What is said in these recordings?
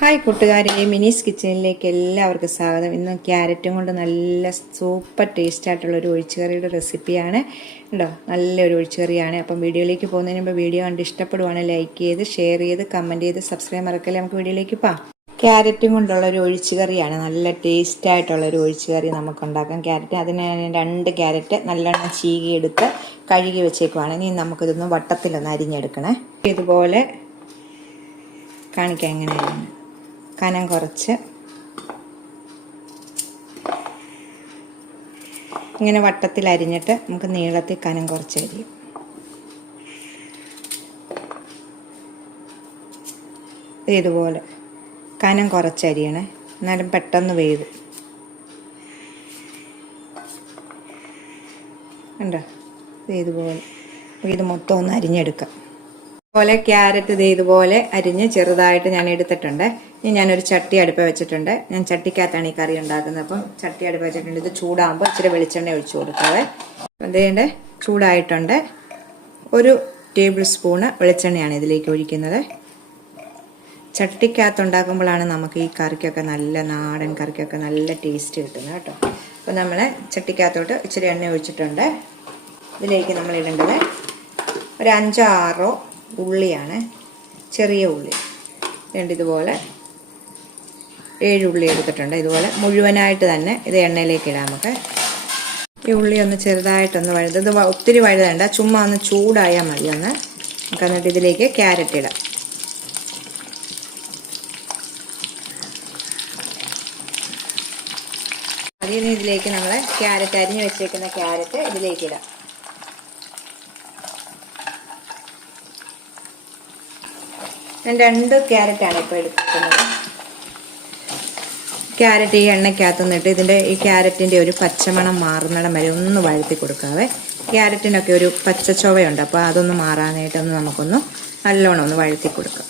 Hi കൂട്ടുകാരെ മിനീസ് കിച്ചണിലേക്ക് എല്ലാവർക്കും സ്വാഗതം. ഇന്ന് ക്യാരറ്റും കൊണ്ട് നല്ല സൂപ്പർ ടേസ്റ്റ് ആയിട്ടുള്ള ഒരു ഒഴിച്ചുകറിയുടെ റെസിപ്പിയാണ്. കേട്ടോ നല്ലൊരു ഒഴിച്ചുകറിയാണ്. അപ്പം വീഡിയോയിലേക്ക് പോകുന്നതിന് മുമ്പ് വീഡിയോ കണ്ട് ഇഷ്ടപ്പെടുവാണ് ലൈക്ക് ചെയ്ത് ഷെയർ ചെയ്ത് കമന്റ് ചെയ്ത് സബ്സ്ക്രൈബ് മറക്കല്ലേ നമുക്ക് വീഡിയോയിലേക്ക് പോകാം. ക്യാരറ്റും കൊണ്ടുള്ള ഒരു ഒഴിച്ചുകറിയാണ്. നല്ല ടേസ്റ്റ് ആയിട്ടുള്ള ഒരു ഒഴിച്ചുകറി നമുക്ക് ഉണ്ടാക്കാം ക്യാരറ്റ് അതിന് രണ്ട് ക്യാരറ്റ് നല്ലെണ്ണം ചീകിയെടുത്ത് കഴുകി വെച്ചേക്കുവാണ്. ഇനി നമുക്കിതൊന്ന് വട്ടത്തിലൊന്ന് അരിഞ്ഞെടുക്കണേ. ഇതുപോലെ കാണിക്കാം എങ്ങനെയാണ് കനം കുറച്ച്. ഇങ്ങനെ വട്ടത്തിൽ അരിഞ്ഞിട്ട് നമുക്ക് നീളത്തിൽ കനം കുറച്ച് അരിയും. ഇതുപോലെ. കനം കുറച്ചരിയണേ എന്നാലും പെട്ടെന്ന് വേകും ഉണ്ടോ ഇതുപോലെ. ഇത് മൊത്തം ഒന്ന് അരിഞ്ഞെടുക്കാം. അതുപോലെ ക്യാരറ്റ് ഇത് ഇതുപോലെ അരിഞ്ഞ് ചെറുതായിട്ട് ഞാൻ എടുത്തിട്ടുണ്ട്. ഇനി ഞാനൊരു ചട്ടി അടുപ്പ് വെച്ചിട്ടുണ്ട്. ഞാൻ ചട്ടിക്കകത്താണ് ഈ കറി ഉണ്ടാക്കുന്നത്. അപ്പം ചട്ടി അടുപ്പ് വെച്ചിട്ടുണ്ട്. ഇത് ചൂടാകുമ്പോൾ ഇച്ചിരി വെളിച്ചെണ്ണ ഒഴിച്ചു കൊടുക്കാവേ അതേണ്ട ചൂടായിട്ടുണ്ട്. ഒരു ടേബിൾ സ്പൂണ് വെളിച്ചെണ്ണയാണ് ഇതിലേക്ക് ഒഴിക്കുന്നത്. ചട്ടിക്കകത്ത് ഉണ്ടാക്കുമ്പോഴാണ് നമുക്ക് ഈ കറിക്കൊക്കെ നല്ല നാടൻ കറിക്കൊക്കെ നല്ല ടേസ്റ്റ് കിട്ടുന്നത് കേട്ടോ. അപ്പോൾ നമ്മൾ ചട്ടിക്കകത്തോട്ട് ഇച്ചിരി എണ്ണ ഒഴിച്ചിട്ടുണ്ട്. ഇതിലേക്ക് നമ്മൾ ഇടേണ്ടത് ഒരു അഞ്ചോ ആറോ ഉള്ളിയാണ്. ചെറിയ ഉള്ളി. വേണ്ടിതുപോലെ ഏഴ് ഉള്ളി എടുത്തിട്ടുണ്ട്. ഇതുപോലെ മുഴുവനായിട്ട് തന്നെ ഇത് എണ്ണയിലേക്ക് ഇടാം നമുക്ക്. ഈ ഉള്ളി ഒന്ന് ചെറുതായിട്ടൊന്ന് വഴുത്. ഇത് ഒത്തിരി വഴുതണ്ട. ചുമ്മാ ഒന്ന് ചൂടായാൽ മതി ഒന്ന്. നമുക്ക് എന്നിട്ട് ഇതിലേക്ക് ക്യാരറ്റ് ഇടാം. അതിന് ഇതിലേക്ക് നമ്മൾ ക്യാരറ്റ് അരിഞ്ഞ് വെച്ചേക്കുന്ന ക്യാരറ്റ് ഇതിലേക്ക് ഇടാം. ഞാൻ രണ്ട് ക്യാരറ്റാണ് ഇപ്പോൾ എടുക്കുന്നത് ക്യാരറ്റ് ഈ എണ്ണയ്ക്കകത്ത് നിന്നിട്ട് ഇതിന്റെ ഈ ക്യാരറ്റിന്റെ ഒരു പച്ചമണം മാറുന്നിടം വരെ ഒന്ന് വഴത്തി കൊടുക്കാവേ. ക്യാരറ്റിനൊക്കെ ഒരു പച്ച ചൊവയുണ്ട് അപ്പോൾ അതൊന്ന് മാറാനായിട്ടൊന്ന് നമുക്കൊന്ന് നല്ലോണം ഒന്ന് വഴത്തി കൊടുക്കാം.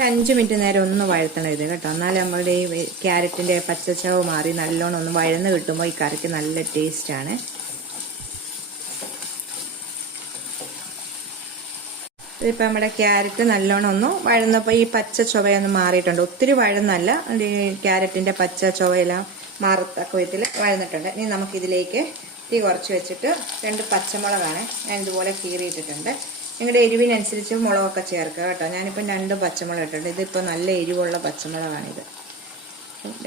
അഞ്ച് മിനിറ്റ് നേരം ഒന്ന് വഴത്തണം ഇത് കേട്ടോ. എന്നാലും നമ്മളുടെ ഈ ക്യാരറ്റിന്റെ പച്ചച്ചവ് മാറി നല്ലോണം ഒന്ന് വഴന്ന് കിട്ടുമ്പോൾ ഈ കറിക്ക് നല്ല ടേസ്റ്റാണ് ഇതിപ്പോൾ നമ്മുടെ ക്യാരറ്റ് നല്ലോണം ഒന്ന് വഴന്നപ്പോൾ ഈ പച്ച ചുവയൊന്ന് മാറിയിട്ടുണ്ട്. ഒത്തിരി വഴന്നല്ല. ക്യാരറ്റിന്റെ പച്ച ചുവയെല്ലാം മാറത്തക്ക വിധത്തിൽ വഴന്നിട്ടുണ്ട്. ഇനി നമുക്കിതിലേക്ക് തീ കുറച്ച് വെച്ചിട്ട് രണ്ട് പച്ചമുളകാണ് ഞാൻ ഇതുപോലെ കീറിയിട്ടിട്ടുണ്ട്. നിങ്ങളുടെ എരിവിനനുസരിച്ച് മുളകൊക്കെ ചേർക്കുക കേട്ടോ. ഞാനിപ്പം രണ്ട് പച്ചമുളക് ഇട്ടിട്ടുണ്ട്. ഇതിപ്പോൾ നല്ല എരിവുള്ള പച്ചമുളകാണിത്.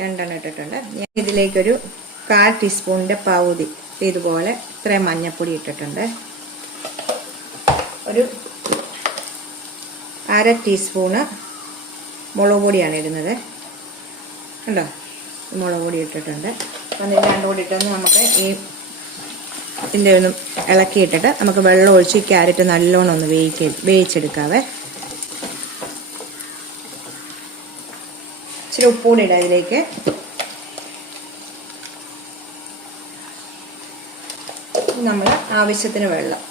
രണ്ടെണ്ണം ഇട്ടിട്ടുണ്ട്. ഞാൻ ഇതിലേക്കൊരു കാൽ ടീസ്പൂണിന്റെ പകുതി ഇതുപോലെ ഇത്രയും മഞ്ഞൾപ്പൊടി ഇട്ടിട്ടുണ്ട്. ഒരു അര ടീസ്പൂണ് മുളക് പൊടിയാണ് ഇടുന്നത്. കണ്ടോ? മുളക് പൊടി ഇട്ടിട്ടുണ്ട്. അപ്പം രണ്ടും കൂടി ഇട്ടൊന്ന് നമുക്ക് ഈ ഇതിന്റെ ഒന്ന് ഇളക്കിയിട്ടിട്ട് നമുക്ക് വെള്ളം ഒഴിച്ച് ക്യാരറ്റ് നല്ലോണം ഒന്ന് വേവിക്ക വേവിച്ചെടുക്കാവേ. ഇച്ചിരി ഉപ്പൂടി ഇടാം ഇതിലേക്ക്. നമ്മൾ ആവശ്യത്തിന് വെള്ളം.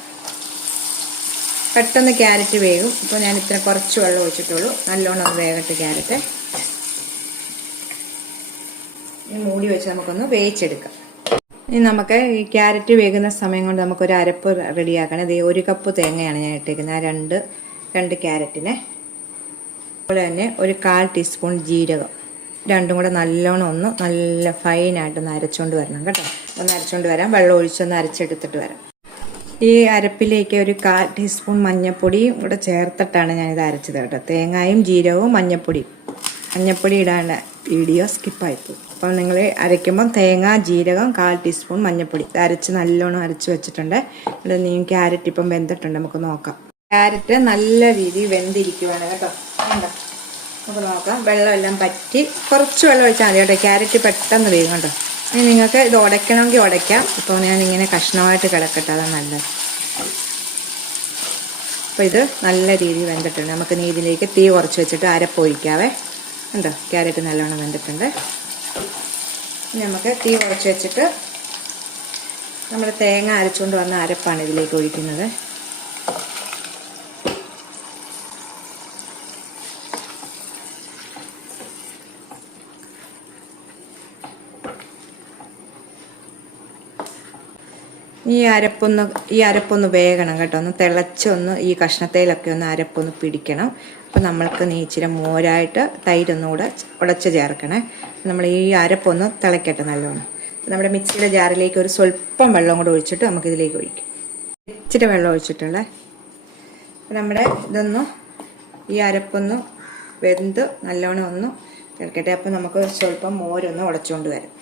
പെട്ടെന്ന് ക്യാരറ്റ് വേകും ഇപ്പോൾ ഞാൻ ഇത്ര കുറച്ച് വെള്ളം ഒഴിച്ചിട്ടുള്ളൂ. നല്ലോണം വേകട്ടെ ക്യാരറ്റ്. ഇനി മൂടി വെച്ച് നമുക്കൊന്ന് വേവിച്ചെടുക്കാം. ഇനി നമുക്ക് ഈ ക്യാരറ്റ് വേകുന്ന സമയം കൊണ്ട് നമുക്കൊരു അരപ്പ് റെഡിയാക്കണം. ഇത് ഒരു കപ്പ് തേങ്ങയാണ് ഞാൻ ഇട്ടേക്കുന്നത്. ആ രണ്ട് രണ്ട് ക്യാരറ്റിനെ. അതുപോലെ തന്നെ ഒരു കാൽ ടീസ്പൂൺ ജീരകം. രണ്ടും കൂടെ നല്ലോണം ഒന്ന് നല്ല ഫൈനായിട്ടൊന്ന് അരച്ചുകൊണ്ട് വരണം കേട്ടോ. ഒന്ന് അരച്ചുകൊണ്ട് വരാം. വെള്ളം ഒഴിച്ചൊന്ന് അരച്ചെടുത്തിട്ട് വരാം. ഈ അരപ്പിലേക്ക് ഒരു കാൽ ടീസ്പൂൺ മഞ്ഞൾപ്പൊടിയും കൂടെ ചേർത്തിട്ടാണ് ഞാനിത് അരച്ചത് കേട്ടോ. തേങ്ങായും ജീരകവും മഞ്ഞൾപ്പൊടിയും മഞ്ഞൾപ്പൊടി ഇടാണ്ട് വീഡിയോ സ്കിപ്പായിപ്പോയി അപ്പം നിങ്ങൾ അരയ്ക്കുമ്പം തേങ്ങ ജീരകം കാൽ ടീസ്പൂൺ മഞ്ഞൾപ്പൊടി അരച്ച് നല്ലോണം അരച്ച് വെച്ചിട്ടുണ്ട്. ഇവിടെ നീ ക്യാരറ്റ് ഇപ്പം വെന്തിട്ടുണ്ട്. നമുക്ക് നോക്കാം. ക്യാരറ്റ് നല്ല രീതിയിൽ വെന്തിരിക്കുവാണ് കേട്ടോ. കണ്ടോ? നമുക്ക് നോക്കാം. വെള്ളമെല്ലാം പറ്റി. കുറച്ച് വെള്ളം ഒഴിച്ചാൽ മതി കേട്ടോ. ക്യാരറ്റ് പെട്ടെന്ന് വേഗം കേട്ടോ. നിങ്ങൾക്ക് ഇത് ഉടയ്ക്കണമെങ്കിൽ ഉടയ്ക്കാം. ഇപ്പോൾ ഞാൻ ഇങ്ങനെ കഷ്ണമായിട്ട് കിടക്കട്ടെ അതാണ് നല്ലത്. അപ്പോൾ ഇത് നല്ല രീതിയിൽ വെന്തിട്ടുണ്ട്. നമുക്ക് നീ ഇതിലേക്ക് തീ കുറച്ച് വെച്ചിട്ട് അരപ്പൊഴിക്കാവേ ഉണ്ടോ ക്യാരറ്റ് നല്ലോണം വെന്തിട്ടുണ്ട്. നമുക്ക് തീ കുറച്ച് വെച്ചിട്ട് നമ്മൾ തേങ്ങ അരച്ചുകൊണ്ട് വന്ന അരപ്പാണ് ഇതിലേക്ക് ഒഴിക്കുന്നത്. ഈ അരപ്പൊന്ന് ഈ അരപ്പൊന്ന് വേകണം കേട്ടോ. ഒന്ന് തിളച്ചൊന്ന് ഈ കഷ്ണത്തേലൊക്കെ ഒന്ന് അരപ്പൊന്ന് പിടിക്കണം. അപ്പം നമ്മൾക്ക് നീ ഇച്ചിരി മോരായിട്ട് തൈരൊന്നുകൂടെ ഉടച്ച് ചേർക്കണേ. നമ്മൾ ഈ അരപ്പൊന്ന് തിളയ്ക്കട്ടെ നല്ലോണം. നമ്മുടെ മിക്സിയുടെ ജാറിലേക്ക് ഒരു സ്വല്പം വെള്ളം കൂടെ ഒഴിച്ചിട്ട് നമുക്ക് ഇതിലേക്ക് ഒഴിക്കാം. ഇച്ചിരി വെള്ളം ഒഴിച്ചിട്ടുള്ളേ. നമ്മുടെ ഇതൊന്ന് ഈ അരപ്പൊന്ന് വെന്ത് നല്ലോണം ഒന്ന് തിളക്കട്ടെ. അപ്പം നമുക്ക് സ്വല്പം മോരൊന്ന് ഉടച്ചുകൊണ്ട് വരാം.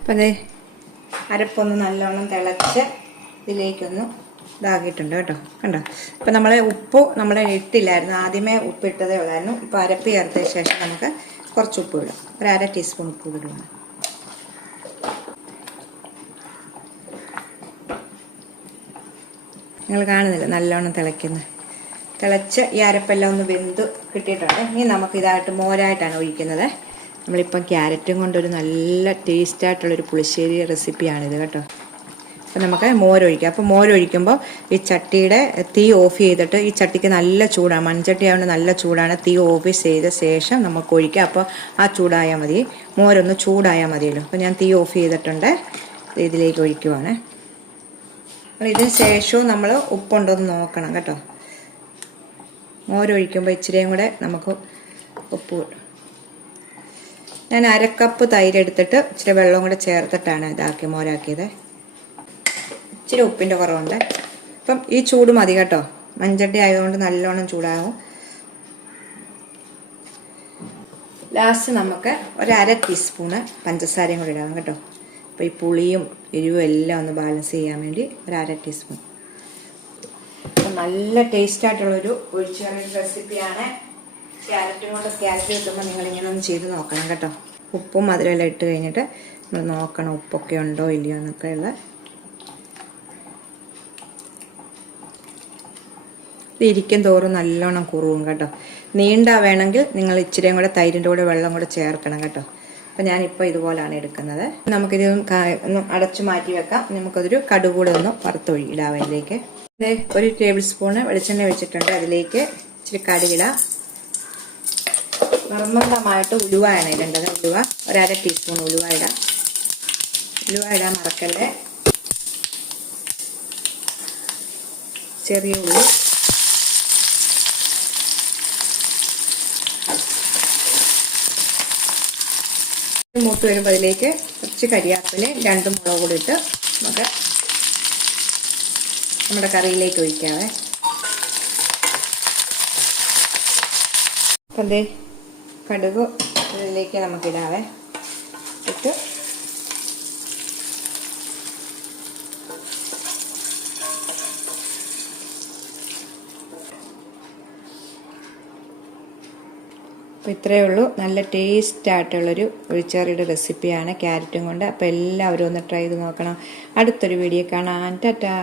അപ്പം അരപ്പൊന്ന് നല്ലോണം തിളച്ച് ഇതിലേക്കൊന്ന് ഇതാക്കിയിട്ടുണ്ട് കേട്ടോ. കണ്ടോ? ഇപ്പം നമ്മൾ ഉപ്പ് നമ്മൾ ഇട്ടില്ലായിരുന്നു. ആദ്യമേ ഉപ്പ് ഇട്ടതേ ഉള്ളായിരുന്നു. ഇപ്പോൾ അരപ്പ് ചേർത്തതിന് ശേഷം നമുക്ക് കുറച്ച് ഉപ്പ് ഇടാം. ഒരു അര ടീസ്പൂൺ ഉപ്പ് ഇടുകയാണ് നിങ്ങൾ കാണുന്നില്ല? നല്ലോണം തിളയ്ക്കുന്നത് തിളച്ച് ഈ അരപ്പെല്ലാം ഒന്ന് വെന്ത് കിട്ടിയിട്ടുണ്ട്. ഇനി നമുക്ക് ഇതായിട്ട് മോരായിട്ടാണ് ഒഴിക്കുന്നത്. നമ്മളിപ്പം ക്യാരറ്റും കൊണ്ടൊരു നല്ല ടേസ്റ്റ് ആയിട്ടുള്ളൊരു പുളിശ്ശേരി റെസിപ്പിയാണിത് കേട്ടോ. അപ്പം നമുക്ക് മോരൊഴിക്കാം. അപ്പോൾ മോരൊഴിക്കുമ്പോൾ ഈ ചട്ടിയുടെ തീ ഓഫ് ചെയ്തിട്ട് ഈ ചട്ടിക്ക് നല്ല ചൂടാണ് മൺചട്ടി ആയതുകൊണ്ട് നല്ല ചൂടാണ്. തീ ഓഫ് ചെയ്ത ശേഷം നമുക്ക് ഒഴിക്കാം. അപ്പോൾ ആ ചൂടായാൽ മതി. മോരൊന്ന് ചൂടായാൽ മതിയല്ലോ. അപ്പോൾ ഞാൻ തീ ഓഫ് ചെയ്തിട്ടുണ്ട്. ഇതിലേക്ക് ഒഴിക്കുവാണ്. ഇതിന് ശേഷവും നമ്മൾ ഉപ്പുണ്ടോയെന്ന് നോക്കണം കേട്ടോ. മോരൊഴിക്കുമ്പോൾ ഇച്ചിരിയും കൂടെ നമുക്ക് ഉപ്പ്. ഞാൻ അരക്കപ്പ് തൈര് എടുത്തിട്ട് ഇച്ചിരി വെള്ളം കൂടെ ചേർത്തിട്ടാണ് ഇതാക്കി മോരാക്കിയത്. ഇച്ചിരി ഉപ്പിന്റെ കുറവുണ്ട്. അപ്പം ഈ ചൂട് മതി കേട്ടോ. മഞ്ചട്ടി ആയതുകൊണ്ട് നല്ലോണം ചൂടാകും ലാസ്റ്റ് നമുക്ക് ഒരു അര ടീസ്പൂണ് പഞ്ചസാരയും കൂടി ഇടാം കേട്ടോ. അപ്പോൾ ഈ പുളിയും എരിവും എല്ലാം ഒന്ന് ബാലൻസ് ചെയ്യാൻ വേണ്ടി ഒരു അര ടീസ്പൂൺ അപ്പം നല്ല ടേസ്റ്റ് ആയിട്ടുള്ളൊരു ഒഴിച്ചുകറി റെസിപ്പിയാണ് ക്യാരറ്റും കൊണ്ട് ക്യാരറ്റ് കിട്ടുമ്പോൾ നിങ്ങളിങ്ങനെ ഒന്ന് ചെയ്ത് നോക്കണം കേട്ടോ. ഉപ്പും മധുരമെല്ലാം ഇട്ട് കഴിഞ്ഞിട്ട് നമ്മൾ നോക്കണം ഉപ്പൊക്കെ ഉണ്ടോ ഇല്ലയോ എന്നൊക്കെ ഉള്ള ഇത് ഇരിക്കും തോറും നല്ലോണം കുറുവും കേട്ടോ. നീണ്ടാ വേണമെങ്കിൽ നിങ്ങൾ ഇച്ചിരിയും കൂടെ തൈരിന്റെ കൂടെ വെള്ളം കൂടെ ചേർക്കണം കേട്ടോ. അപ്പം ഞാനിപ്പോൾ ഇതുപോലാണ് എടുക്കുന്നത്. നമുക്കിത് ഒന്ന് അടച്ചു മാറ്റി വെക്കാം. നമുക്കതൊരു കടുകൂടെ ഒന്ന് വറുത്തൊഴി ഇടാം അതിലേക്ക് ഒരു ടേബിൾ സ്പൂണ് വെളിച്ചെണ്ണ വെച്ചിട്ടുണ്ട്. അതിലേക്ക് ഇച്ചിരി കടുകിടാം. നിർബന്ധമായിട്ട് ഉലുവയാണ് ഇടേണ്ടത്. ഉലുവ ഒരര ടീസ്പൂൺ ഉലുവ ഇടാം. ഉലുവ ഇടാൻ മറക്കല്ലേ? ചെറിയ ഉള്ളി. മൂത്ത് വരുമ്പോൾ അതിലേക്ക് കുറച്ച് കരിയാപ്പില രണ്ട് മുളക് കൂടി ഇട്ട് നമുക്ക് നമ്മുടെ കറിയിലേക്ക് ഒഴിക്കാവേ. അപ്പം ദേ കടുക് ഇതിലേക്ക് നമുക്കിടാവേ. ഇട്ട് അപ്പോൾ ഇത്രയേ ഉള്ളൂ. നല്ല ടേസ്റ്റ് ആയിട്ടുള്ളൊരു ഒഴിച്ചാറിയുടെ റെസിപ്പിയാണ് ക്യാരറ്റും കൊണ്ട്. അപ്പോൾ എല്ലാവരും ഒന്ന് ട്രൈ ചെയ്ത് നോക്കണം. അടുത്തൊരു വീഡിയോ കാണാൻ ടാറ്റാ.